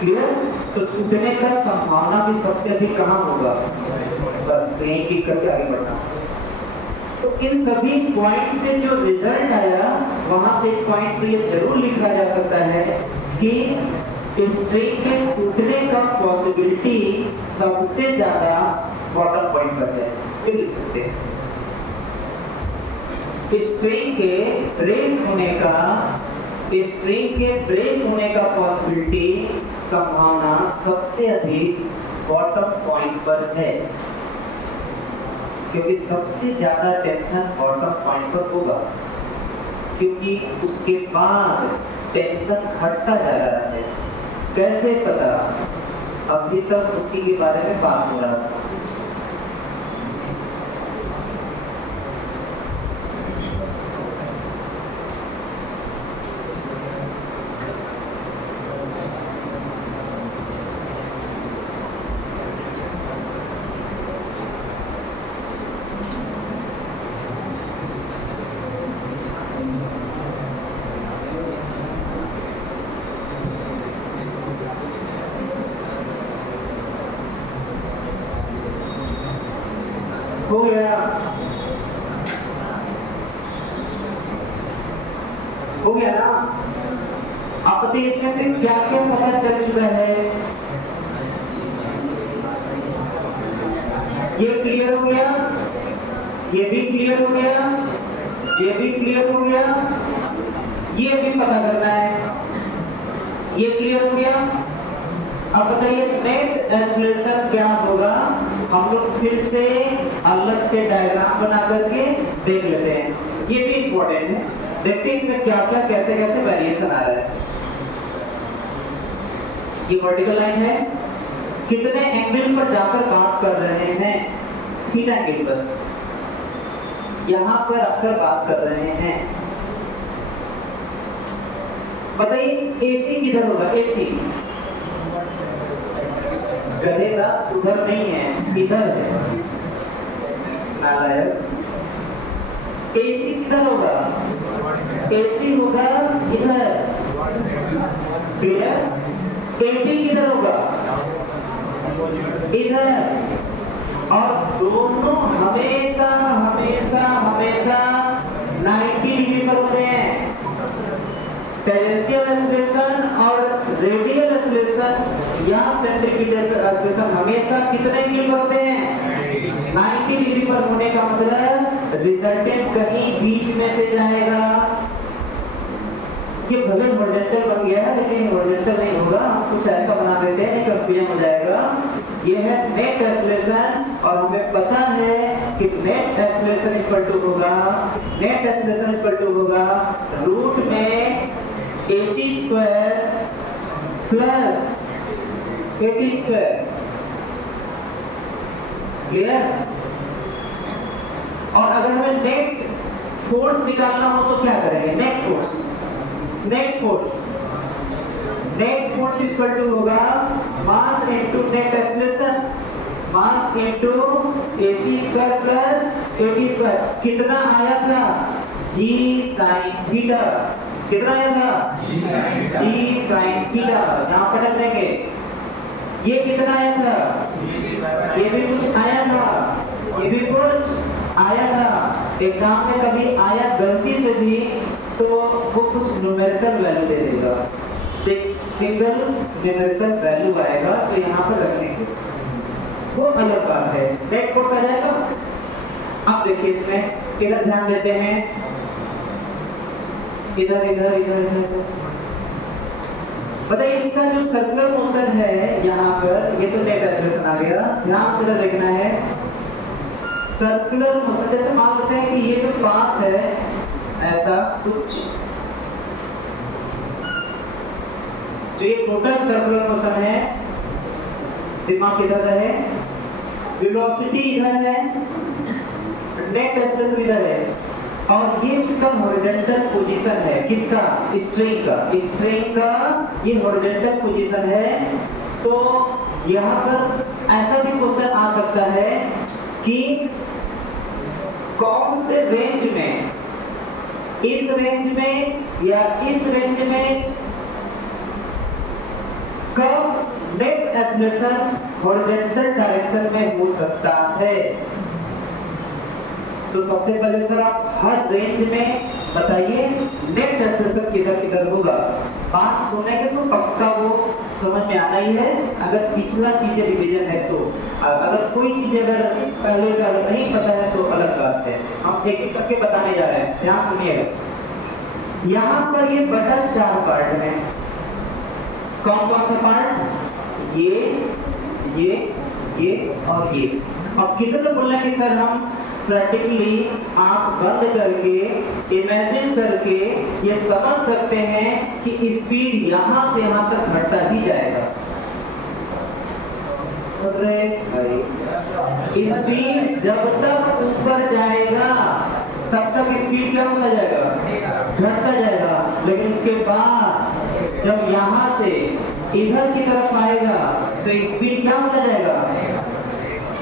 क्लियर? तो टूटने का संभावना भी सबसे अधिक कहाँ होगा? बस कहीं की करके आगे बढ़ना। तो इन सभी पॉइंट से जो रिजल्ट आया वहां से एक पॉइंट तो ये जरूर लिखा जा सकता है कि स्ट्रिंग के टूटने का पॉसिबिलिटी सबसे ज्यादा बॉटम पॉइंट पर है, ये लिख सकते हैं। स्ट्रिंग के ब्रेक होने का पॉसिबिलिटी संभावना सबसे अधिक बॉटम पॉइंट पर है, क्योंकि सबसे ज्यादा टेंशन बॉटम पॉइंट पर होगा, क्योंकि उसके बाद टेंशन घटता जा रहा है। कैसे पता? अभी तक उसी के बारे में बात हो रहा था। हो गया? हो गया ना? अब तो इसमें से क्या क्या पता चल चुका है? ये क्लियर हो गया, ये भी क्लियर हो गया, ये भी क्लियर हो गया, ये भी पता करना है, ये क्लियर हो गया। अब बताइए नेट एक्सेलरेशन क्या होगा? हम लोग फिर से अलग से डायग्राम बना करके देख लेते हैं, ये भी इंपॉर्टेंट है। देखते हैं इसमें क्या क्या कैसे कैसे वेरिएशन आ रहा है। ये वर्टिकल लाइन है, कितने एंगल पर जाकर बात कर रहे हैं? थीटा एंगल पर, यहां पर आकर बात कर रहे हैं। बताइए एसी किधर होगा? एसी गधे दास उधर नहीं है, इधर है। नालायक। एसी किधर होगा? एसी होगा इधर। क्लियर? एटी किधर होगा? इधर। और दोनों हमेशा हमेशा हमेशा 90 डिग्री पर होते हैं। टेंजेंशियल एक्सेलरेशन और रेडियल एक्सेलरेशन या सेंट्रीपिटल एक्सेलरेशन हमेशा कितने एंगल पर होते हैं? 90 डिग्री पर होने का मतलब रिजल्टेंट कहीं बीच में से जाएगा। ये भले हॉरिजॉन्टल बन गया है लेकिन हॉरिजॉन्टल नहीं होगा, हम कुछ ऐसा बना देते हैं कंफ्यूजन हो जाएगा। ये है नेट एक्सेलरेशन और हमें पता है कि नेट एक्सेलरेशन इक्वल टू होगा, नेट एक्सेलरेशन इक्वल टू होगा रूट में AC square plus AT square. Clear? और अगर हमें नेट फोर्स निकालना हो तो क्या करेंगे? Net force, net force, net force equal to होगा mass into net acceleration, mass into AC square plus AT square. कितना आया था? G sin theta. कितना आया था? G sin theta. यहाँ पटक देंगे। ये कितना आया था? ये भी कुछ आया था, ये भी कुछ आया था। एग्जाम में कभी आया गलती से भी तो वो कुछ न्यूमेरिकल वैल्यू दे देगा, एक सिंगल न्यूमेरिकल वैल्यू आएगा तो यहाँ पर रखेंगे, वो अलग बात है। नेट फोर्स आ जाएगा। अब देखिए इसमें इधर ध्यान देते हैं, इधर इधर इधर इधर। बताइए इसका जो सर्कुलर मोशन है यहाँ पर, ये तो नेट एक्सेलरेशन आ गया। ध्यान से देखना है सर्कुलर मोशन। जैसे मान लेते हैं कि ये जो पाथ है ऐसा कुछ, जो ये टोटल सर्कुलर मोशन है, दिमाग इधर है, वेलोसिटी इधर है, नेट एक्सेलरेशन इधर है और ये उसका हॉरिजॉन्टल पोजीशन है। किसका? स्ट्रिंग का। स्ट्रिंग का ये हॉरिजॉन्टल पोजीशन है। तो यहाँ पर ऐसा भी क्वेश्चन आ सकता है कि कौन से रेंज में, इस रेंज में या इस रेंज में कब नेट एक्सेलरेशन हॉरिजॉन्टल डायरेक्शन में हो सकता है। तो सबसे पहले सर आप हर रेंज में बताइए नेट एक्सेलरेशन किधर किधर होगा। बात सुनेंगे तो पक्का वो समझ में आना ही है। अगर पिछला चीजें रिवीजन है तो, अगर कोई चीज अगर पहले का नहीं पता है तो अलग बात है। हम एक एक करके बताने जा रहे हैं, ध्यान सुनिएगा। यहाँ पर ये बटा 4 पार्ट में, कौन कौन सा पार्ट? ये और ये। अब कितने बोलना कि सर हम प्रैक्टिकली आप बंद करके इमेजिन करके ये समझ सकते हैं कि स्पीड यहाँ से यहाँ तक घटता ही जाएगा। स्पीड जब तक ऊपर जाएगा तब तक स्पीड क्या होता जाएगा, घटता जाएगा। लेकिन उसके बाद जब यहाँ से इधर की तरफ आएगा तो स्पीड क्या होता जाएगा,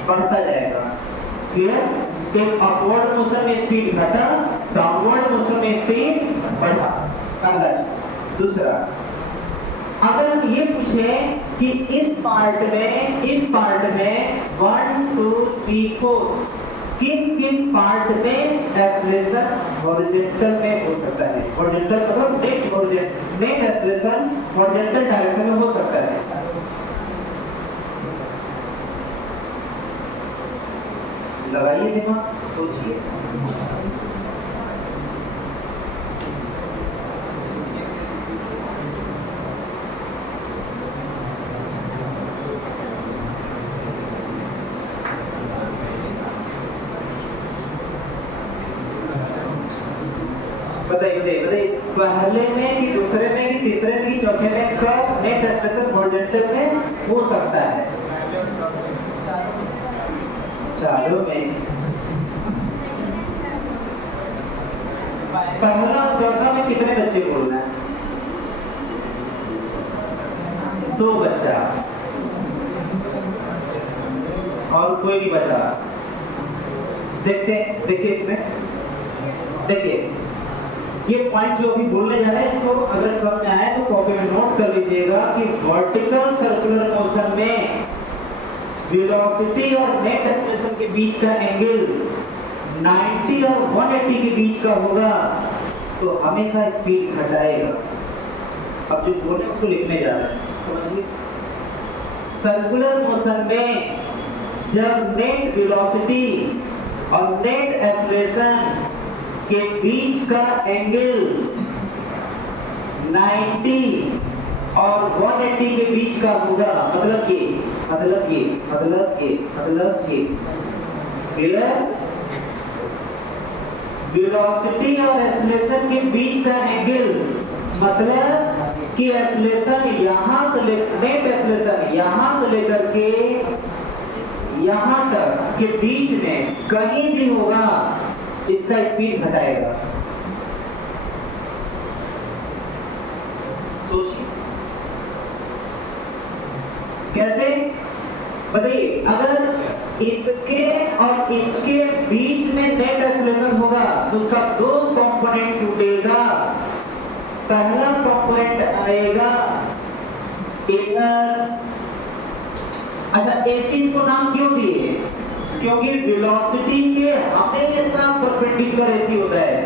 बढ़ता जाएगा। क्लियर? एक अपवर्ड मोशन में स्पीड घटा, डाउनवर्ड मोशन में स्पीड बढ़ा। पहला चीज। दूसरा, अगर हम ये पूछें कि इस पार्ट में 1 2 3 4 किन पार्ट में एक्सेलरेशन हॉरिजॉन्टल में हो सकता है, हॉरिजॉन्टल मतलब नेट एक्सेलरेशन हॉरिजॉन्टल डायरेक्शन में हो सकता है। लगाइए दिमाग, सोचिए। बताइए पहले में कि दूसरे में कि तीसरे में कि चौथे में कब नेट एक्सेलरेशन हॉरिजॉन्टल में हो सकता है? चारों में। पहला और चौथा में कितने बच्चे बोलना है? 2 बच्चा और कोई नहीं बचा। देखिए इसमें देखिए ये पॉइंट जो अभी बोलने जा रहे हैं, इसको अगर समझ में आए तो कॉपी में नोट कर लीजिएगा कि वर्टिकल सर्कुलर मोशन में वेलोसिटी और नेट एक्सेलरेशन के बीच का एंगल 90 और 180 के बीच का होगा तो हमेशा स्पीड घटाएगा। अब जो बोले उसको लिखने जा रहे हैं, समझिए। सर्कुलर मोशन में जब नेट वेलोसिटी और नेट एक्सेलरेशन के बीच का एंगल 90 और 180 के बीच का होगा, मतलब ये क्लियर? वेलोसिटी और एक्सेलरेशन के बीच का एंगल मतलब कि एक्सेलरेशन यहां से नेट एक्सेलरेशन यहां से लेकर के यहां तक के बीच में कहीं भी होगा, इसका स्पीड घटाएगा। सोचिए कैसे, बताइए। अगर इसके और इसके बीच में नेट एक्सेलरेशन होगा तो उसका 2 कंपोनेंट टूटेगा। पहला कंपोनेंट आएगा इधर। अच्छा, एसी इसको नाम क्यों दिए? क्योंकि वेलोसिटी के हमेशा परपेंडिकुलर एसी होता है।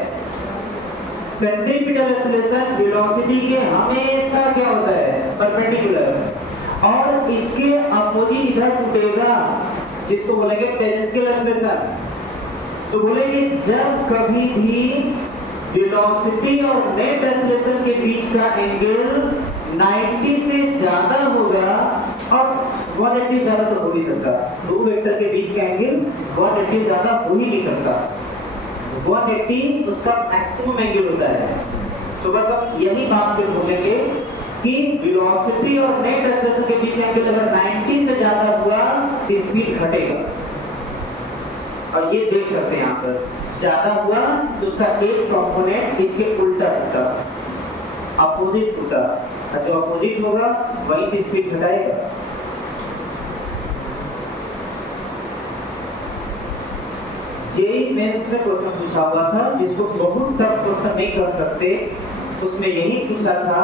सेंट्रीपिटल एक्सेलरेशन वेलोसिटी के हमेशा क्या होता है, परपेंडिकुलर। और इसके अपोजिट इधर टूटेगा जिसको बोलेंगे टेंजेंशियल एक्सेलरेशन। तो बोलेंगे जब कभी भी वेलोसिटी और नेट एक्सेलरेशन के बीच का एंगल 90 से ज्यादा होगा, और 180 ज्यादा तो हो नहीं सकता, 2 वेक्टर के बीच का एंगल 180 ज्यादा हो ही नहीं सकता। 180 उसका मैक्सिमम एंगल होता है। तो बस अब यही बात पे बोलेंगे कि वेलोसिटी और नेट एक्सेलरेशन के बीच एंगल अगर 90 से ज्यादा हुआ तो स्पीड घटेगा। और ये देख सकते हैं यहाँ पर, ज्यादा हुआ तो उसका एक कंपोनेंट इसके उल्टा टूटा, अपोजिट टूटा। जो अपोजिट होगा वही तो स्पीड घटाएगा। जेईई मेंस में क्वेश्चन पूछा हुआ था जिसको बहुत टफ क्वेश्चन नहीं कर सकते, उसमें यही पूछा था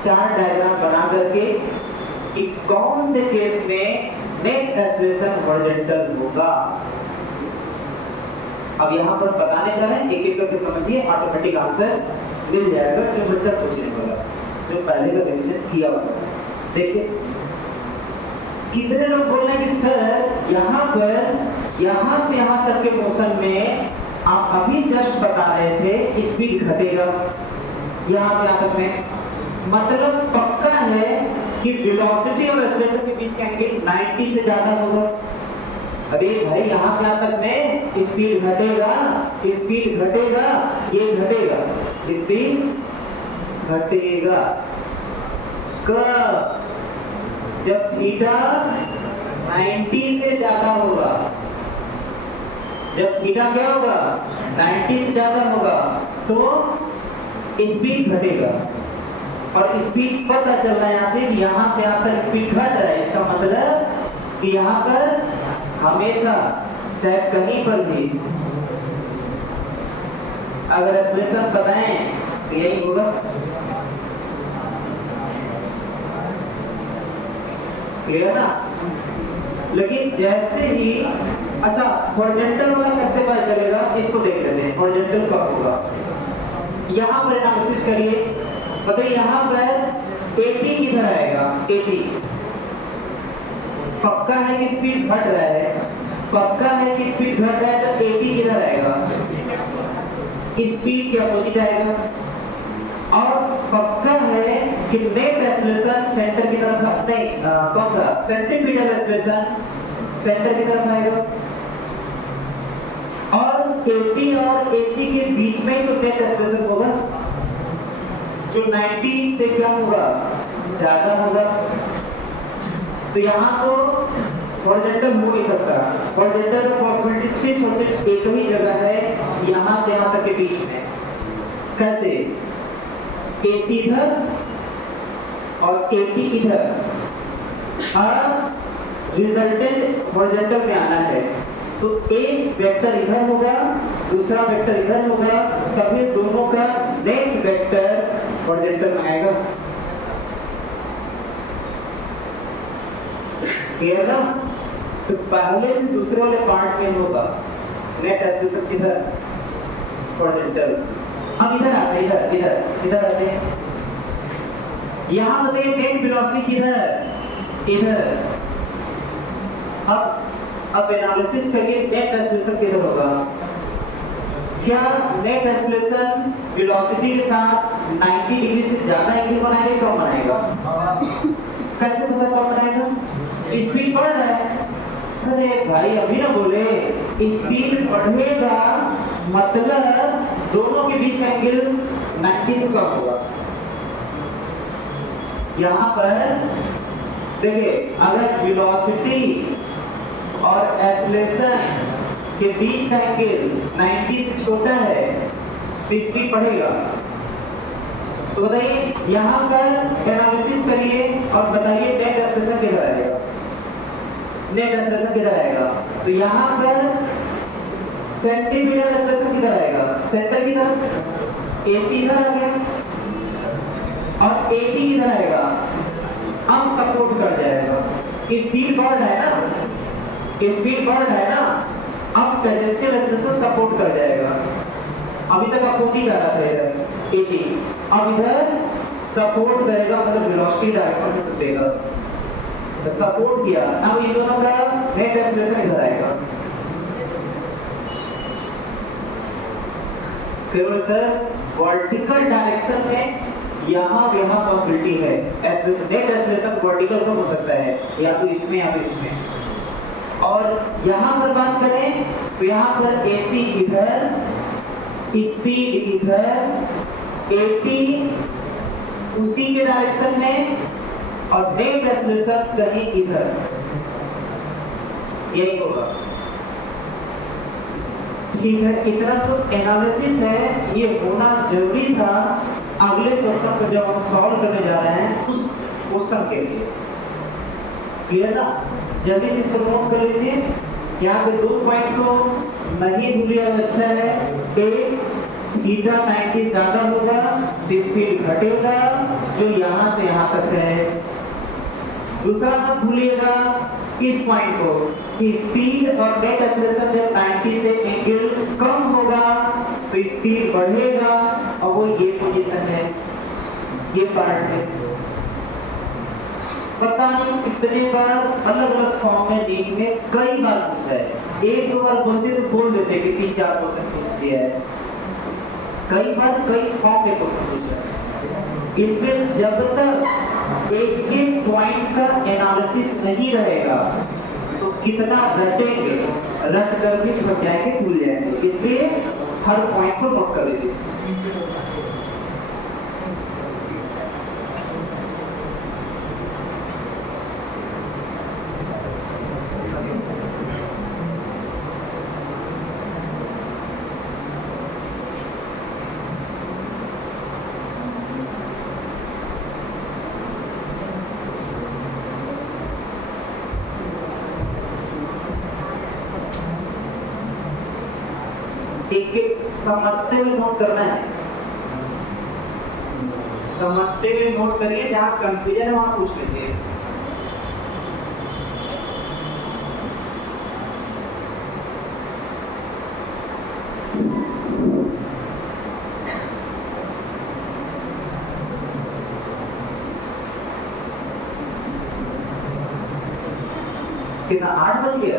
4 डायग्राम बना करके कि कौन से केस में नेट एक्सेलरेशन हॉरिजॉन्टल होगा। अब यहाँ पर बताने जा रहे हैं, एक एक करके समझिए, ऑटोमेटिक आंसर मिल जाएगा जो बच्चा सोचने वाला, जो पहले का रिवीजन किया हुआ। देखिए कितने लोग बोल रहे हैं कि सर यहाँ पर यहाँ से यहाँ तक के मोशन में आप अभी जस्ट बता रहे थे स्पीड घटेगा, यहाँ से यहाँ तक में, मतलब पक्का है कि वेलोसिटी और एक्सेलरेशन के बीच का एंगल 90 से ज्यादा होगा। अरे भाई यहाँ से यहाँ तक में स्पीड घटेगा, स्पीड घटेगा, ये घटेगा, स्पीड घटेगा। कब? जब थीटा 90 से ज्यादा होगा। जब थीटा क्या होगा? 90 से ज्यादा होगा तो स्पीड घटेगा। और स्पीड पता चल रहा है यहाँ से, यहाँ से यहाँ तक स्पीड घट रहा है, इसका मतलब कि यहाँ पर हमेशा चाहे कहीं पर भी अगर एक्सप्रेशन बताएं तो यही होगा। क्लियर ना? लेकिन जैसे ही अच्छा हॉरिजॉन्टल वाला कैसे पता चलेगा, इसको देख लेते हैं। हॉरिजॉन्टल कब होगा? यहाँ पर एनालिसिस करिए, बताइए यहाँ पर 80 किधर आएगा? 80 पक्का है कि स्पीड घट रहा है, पक्का है कि स्पीड घट रहा है, तो 80 किधर आएगा? स्पीड के अपोजिट आएगा। और पक्का है कि नेट एक्सेलरेशन सेंटर की तरफ नहीं, कौन सा? सेंट्रीफ्यूगल एक्सेलरेशन सेंटर की तरफ आएगा। और 80 और AC के बीच में तो नेट एक्सेलरेशन होगा, जो 90 से क्या होगा? ज्यादा होगा। तो यहाँ तो हॉरिजॉन्टल हो नहीं सकता। हॉरिजॉन्टल का पॉसिबिलिटी सिर्फ और सिर्फ एक ही जगह है, यहाँ से यहाँ तक के बीच में। कैसे? AC इधर और 80 इधर। अब रिजल्टेंट हॉरिजॉन्टल में आना है तो एक वेक्टर इधर होगा, दूसरा वेक्टर इधर होगा, तभी दोनों का नेट वेक्टर हॉरिजॉन्टल में आएगा। क्लियर ना? तो पहले से दूसरे वाले पार्ट में होगा नेट एक्सेलरेशन किधर? हॉरिजॉन्टल। हम इधर आते हैं, इधर इधर इधर आते हैं। यहाँ बताइए नेट वेलोसिटी किधर? इधर। अब एनालिसिस करिए नेट एक्सेलरेशन किधर होगा? क्या नेट एक्सेलरेशन वेलोसिटी के साथ 90 डिग्री से ज्यादा एंगल बनाएगा, कम बनाएगा? कैसे पता कम बनाएगा? स्पीड बढ़ रहा है। अरे भाई अभी ना बोले, स्पीड बढ़ेगा मतलब दोनों के बीच का एंगल 90 से कम होगा। यहाँ पर देखिए, अगर वेलोसिटी और एक्सेलरेशन के बीच का एंगल 90 से छोटा है तो स्पीड बढ़ेगा। तो बताइए यहाँ पर एनालिसिस करिए और बताइए नेट एक्सेलरेशन किधर आएगा? नेट एक्सेलरेशन किधर आएगा? तो यहाँ पर सेंट्रीफ्यूगल एक्सेलरेशन किधर आएगा? सेंटर की तरफ। AC इधर आ गया और 80 इधर आएगा। अब सपोर्ट कर जाएगा। स्पीड बढ़ रहा है ना, स्पीड बढ़ रहा है ना, अब टेंजेंशियल एक्सेलरेशन सपोर्ट कर जाएगा। अभी तक अपोजिट आ रहा था इधर 80, अब इधर सपोर्ट करेगा, मतलब वेलोसिटी डायरेक्शन में टूटेगा। तो सपोर्ट किया, अब इन दोनों का नेट एक्सेलरेशन इधर आएगा। केवल सर वर्टिकल डायरेक्शन में यहाँ पॉसिबिलिटी है। नेट एक्सेलरेशन वर्टिकल कब हो सकता है? या तो इसमें या तो इसमें। और यहाँ पर बात करें तो यहाँ पर AC इधर, स्पीड इधर, 80 उसी के डायरेक्शन में और नेट एक्सेलरेशन कहीं इधर, यही होगा। ठीक है, इतना जो एनालिसिस है ये होना जरूरी था अगले क्वेश्चन को जब हम सॉल्व करने जा रहे हैं उस क्वेश्चन के लिए। क्लियर ना? जल्दी से इसको नोट कर लीजिए। यहाँ पे 2 पॉइंट को नहीं भूलिए, अच्छा है। एक, थीटा 90 ज्यादा होगा तो स्पीड घटेगा, जो यहाँ से यहाँ तक है। दूसरा मत भूलिएगा इस पॉइंट को कि स्पीड और नेट एक्सेलरेशन जब 90 से एंगल कम होगा तो स्पीड बढ़ेगा, और वो ये पोजीशन है, ये पार्ट है। पता नहीं कितने बार अलग अलग फॉर्म में नीट में कई बार पूछा है। एक दो बार बोलते तो बोल देते कि 3-4 क्वेश्चन पूछ दिया है, कई बार कई फॉर्म में क्वेश्चन पूछा है। इसलिए जब तक एक एक पॉइंट का एनालिसिस नहीं रहेगा तो कितना रटेंगे, रट कर भी थक जाएंगे, भूल जाएंगे, इसलिए हर पॉइंट को नोट कर लीजिए। एक एक समझते हुए नोट करना है, समझते हुए नोट करिए, जहां कंफ्यूजन है वहां पूछ लीजिए। कितना 8 बज गया?